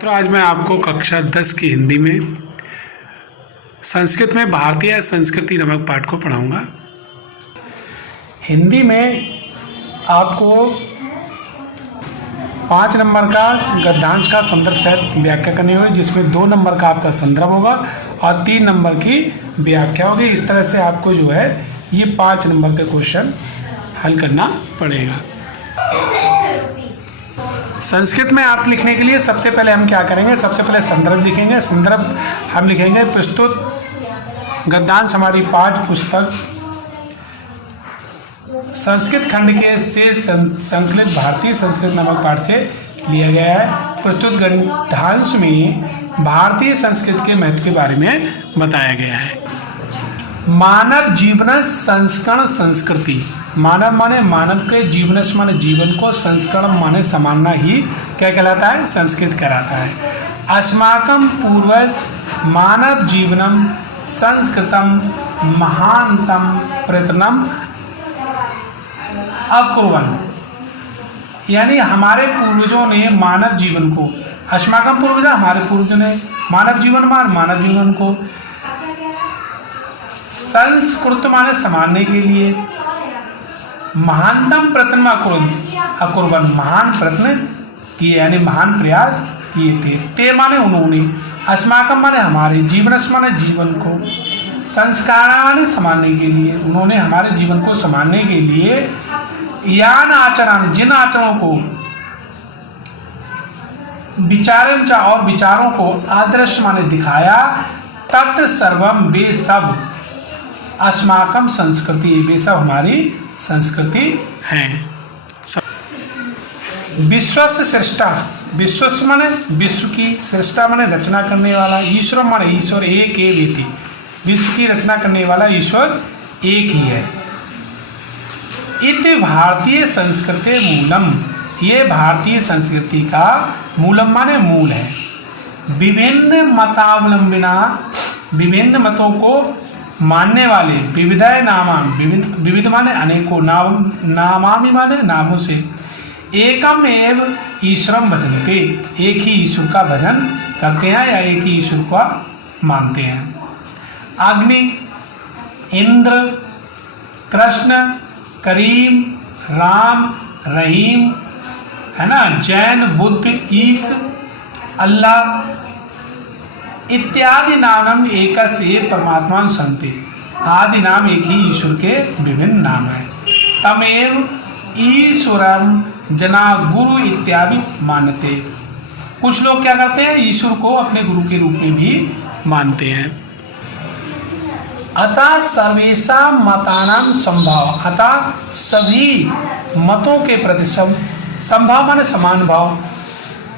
तो आज मैं आपको कक्षा 10 की हिंदी में संस्कृत में भारतीय संस्कृति नामक पाठ को पढ़ाऊंगा। हिंदी में आपको 5 नंबर का गद्यांश का संदर्भ सहित व्याख्या करनी होगी, जिसमें 2 नंबर का आपका संदर्भ होगा और 3 नंबर की व्याख्या होगी। इस तरह से आपको जो है ये 5 नंबर का क्वेश्चन हल करना पड़ेगा। संस्कृत में अर्थ लिखने के लिए सबसे पहले हम क्या करेंगे, सबसे पहले संदर्भ लिखेंगे। संदर्भ हम लिखेंगे प्रस्तुत गद्यांश हमारी पाठ्य पुस्तक संस्कृत खंड के से संकलित भारतीय संस्कृत नामक पाठ से लिया गया है। प्रस्तुत गद्यांश में भारतीय संस्कृत के महत्व के बारे में बताया गया है। मानव जीवन संस्करण संस्कृति, मानव माने मानव के जीवन माने जीवन को, संस्करण माने समानना ही क्या कहलाता है, संस्कृत कहलाता है। अस्माकं पूर्वज मानव जीवनम संस्कृतम महानतम प्रयत्नम अकुर्वन्, यानी हमारे पूर्वजों ने मानव जीवन को, अस्माकं पूर्वज हमारे पूर्वजों ने, मानव जीवन मान मानव जीवन को, संस्कृत माने समानने के लिए, महानतम प्रयत्न अकुर्वन्, महान प्रयत्न किए यानी महान प्रयास किए थे। ते माने उन्होंने, अस्माकं माने हमारे, जीवनस् माने जीवन को, संस्कार माने समानने के लिए, उन्होंने हमारे जीवन को समानने के लिए यान आचरण, जिन आचरणों को, विचारन और विचारों को, आदर्श माने दिखाया, तत् सर्वम वे सब, अस्माकं संस्कृति वे सब हमारी संस्कृति हैं। विश्वस्य सृष्टा, विश्वस्य माने विश्व की, सृष्टा माने रचना करने वाला, ईश्वर माने ईश्वर, एक एवेति, विश्व की रचना करने वाला ईश्वर एक ही है। इति भारतीय संस्कृति मूलम, ये भारतीय संस्कृति का मूलम माने मूल है। विभिन्न मतावलंबिना, विभिन्न मतों को मानने वाले, विविधय नामाम, विविध माने अनेकों, नामामि माने नामों से, एकम एव ईश्वरम भजन्ते, एक ही ईश्वर का भजन करते हैं या एक ही ईश्वर का मानते हैं। अग्नि, इंद्र, कृष्ण, करीम, राम, रहीम, है ना, जैन, बुद्ध, ईस, अल्लाह इत्यादि नाम एकस्य परमात्मा संति, आदि नाम एक ही ईश्वर के विभिन्न नाम है। तमेव ईश्वरम जना गुरु इत्यादि मानते, कुछ लोग क्या करते हैं, ईश्वर को अपने गुरु के रूप में भी मानते हैं। अतः सर्वेशा मतानां संभाव, अतः सभी मतों के प्रति, संभाव माने समान भाव,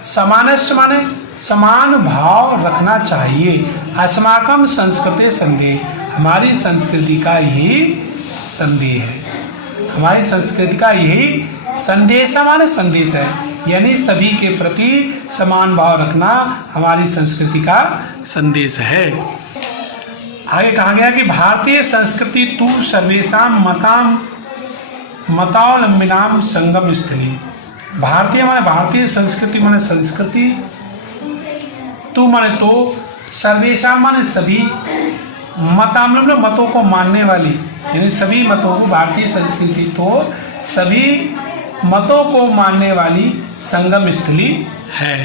समानस्य माने समान भाव रखना चाहिए। अस्माकं संस्कृते संदेह, हमारी संस्कृति का यही संदेह है, हमारी संस्कृति का यही संदेश माने संदेश है, यानी सभी के प्रति समान भाव रखना हमारी संस्कृति का संदेश है। आगे कहा गया कि भारतीय संस्कृति तु सर्वेषां मतावलंबिनां संगम स्थली, भारतीय माने भारतीय संस्कृति माने संस्कृति, तू माने तो, सर्वेशा माने सभी, मतावलंबन मतों को मानने वाली, यानी सभी मतों को, भारतीय संस्कृति तो सभी मतों को मानने वाली संगम स्थली है।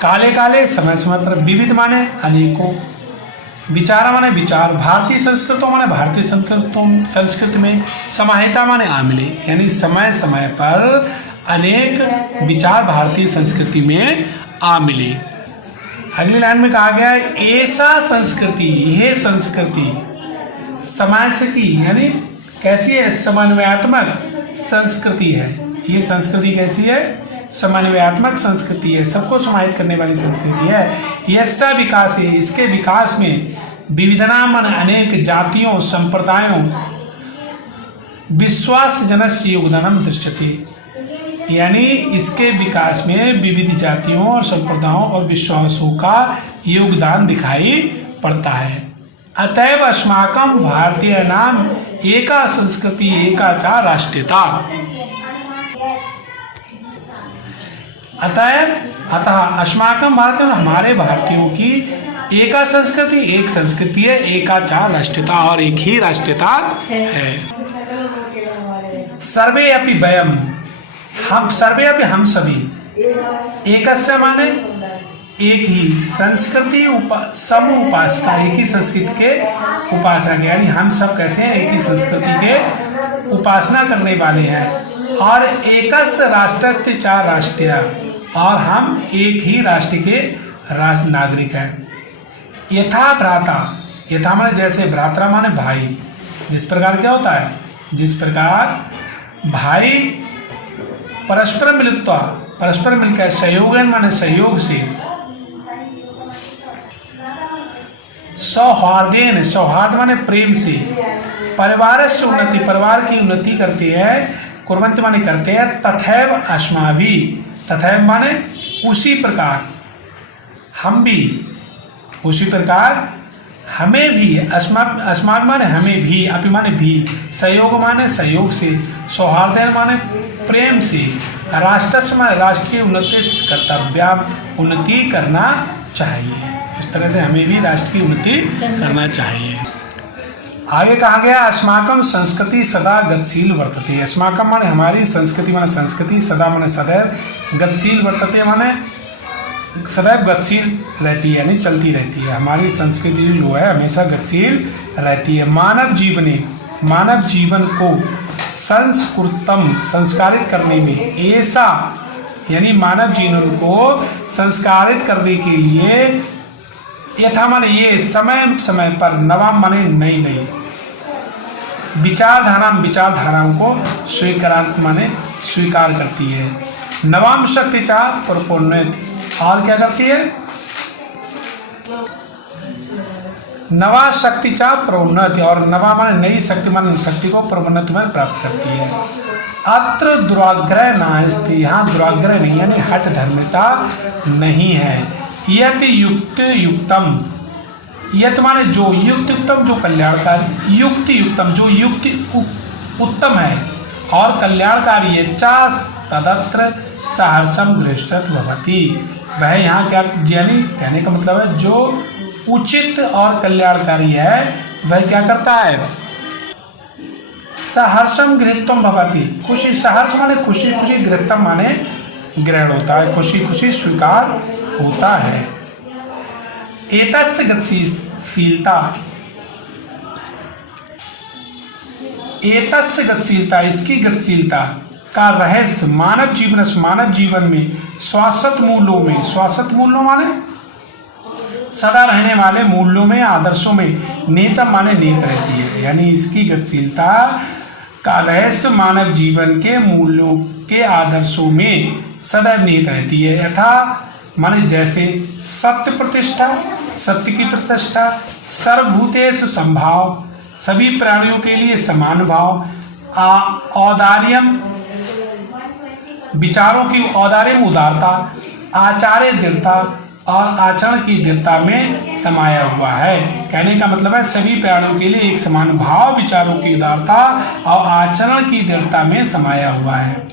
काले काले, समय समय पर, विविध माने अनेकों, विचार माने विचार, भारतीय संस्कृतों माने भारतीय संस्कृति में, समाहिता माने आमिले, यानी समय समय पर अनेक विचार भारतीय संस्कृति में आ मिले। अगली लाइन में कहा गया है ऐसा संस्कृति, यह संस्कृति समाजकी, यानी कैसी है, समन्वयात्मक संस्कृति है। ये संस्कृति कैसी है, समन्वयात्मक संस्कृति है, सबको समाहित करने वाली संस्कृति है। ऐसा विकास है, इसके विकास में विविधना मन अनेक जातियों संप्रदायों विश्वास जनस्य योगदानम दृश्यते, यानी इसके विकास में विविध जातियों और संप्रदायों और विश्वासों का योगदान दिखाई पड़ता है। अतएव अस्माकं भारतीय नाम एका संस्कृति एका च राष्ट्रीयता, अतः अस्माकं भारत में हमारे भारतीयों की एका संस्कृति, एक संस्कृति है, एकाचा राष्ट्रीयता और एक ही राष्ट्रीयता है। सर्वे अपि वयम, हम सर्वे अपि हम सभी, एकस्य माने एक ही संस्कृति समुपासका, एक ही संस्कृति के उपासक, यानी हम सब कैसे हैं, एक ही संस्कृति के उपासना करने वाले हैं। और एकस्य राष्ट्रस्य चार राष्ट्रीय, और हम एक ही राष्ट्र के राष्ट्र नागरिक हैं। यथा भ्राता, यथा माने जैसे, भ्राता माने भाई, जिस प्रकार क्या होता है, जिस प्रकार भाई परस्पर मिलित्वा, परस्पर मिलकर, सहयोगन माने सहयोग से, सौहार्देन, सौहार्द माने प्रेम से, परिवार से उन्नति, परिवार की उन्नति करते हैं, कुर्वन्ति माने करते हैं, तथैव अस्माभि, तथैव माने उसी प्रकार, हम भी, उसी प्रकार हमें भी, अस्माभि माने हमें भी, अपि माने भी, सहयोग माने सहयोग से, सौहार्द माने प्रेम से, राष्ट्र माने राष्ट्र की उन्नति कर्तव्य, उन्नति करना चाहिए। इस तरह से हमें भी राष्ट्र की उन्नति करना चाहिए। आगे कहा गया अस्माकं संस्कृति सदा गतिशील वर्तते। अस्माकं माने हमारी, संस्कृति माने संस्कृति, सदा माने सदैव, गतिशील वर्तते माने सदैव गतिशील रहती है, यानी चलती रहती है। हमारी संस्कृति जो है हमेशा गतिशील रहती है। मानव जीवन को संस्कृतम, संस्कारित करने में, ऐसा यानी मानव जीवन को संस्कारित करने के लिए, यथा माने ये, समय समय पर, नवाम माने नई नई, विचारधाराओं को स्वीकारांत माने स्वीकार करती है। नवाम शक्ति चा प्रोन्नति, और क्या करती है, नवा शक्ति चा प्रोन्नति, और नवा माने नई शक्ति माने शक्ति को प्रोन्नति में प्राप्त करती है। अत्र दुराग्रह नास्ति, यहाँ दुराग्रह नहीं, यानी हठ धर्मिता नहीं है। यत युक्त युक्तम, यत माने जो, युक्त युक्तम जो कल्याणकारी, युक्त युक्तम जो युक्त उत्तम है और कल्याणकारी है, चा तदत्र सहर्षम गृहस्थ भवति, वह यहाँ क्या, यानी कहने का मतलब है जो उचित और कल्याणकारी है वह क्या करता है, सहर्षम गृहीतम भवति, खुशी, सहर्ष माने खुशी खुशी, गृहीतम माने ग्रहण होता है, खुशी खुशी स्वीकार होता है। एतस्य गतिशीलता, एतस्य गतिशीलता, इसकी गतिशीलता का रहस्य मानव जीवन में शाश्वत मूल्यों में, शाश्वत मूल्यों माने सदा रहने वाले मूल्यों में, आदर्शों में, नेतम माने नेत रहती है। यानी इसकी गतिशीलता का रहस्य मानव जीवन के मूल्यों के आदर्शों में सदैव निहित रहती है। यथा माने जैसे, सत्य प्रतिष्ठा, सत्य की प्रतिष्ठा, सर्वभूतेषु समभाव, सभी प्राणियों के लिए समान भाव, औदार्यम, विचारों की औदार्यम उदारता, आचार्य दृढ़ता, और आचरण की दृढ़ता में समाया हुआ है। कहने का मतलब है सभी प्राणियों के लिए एक समान भाव, विचारों की उदारता और आचरण की दृढ़ता में समाया हुआ है।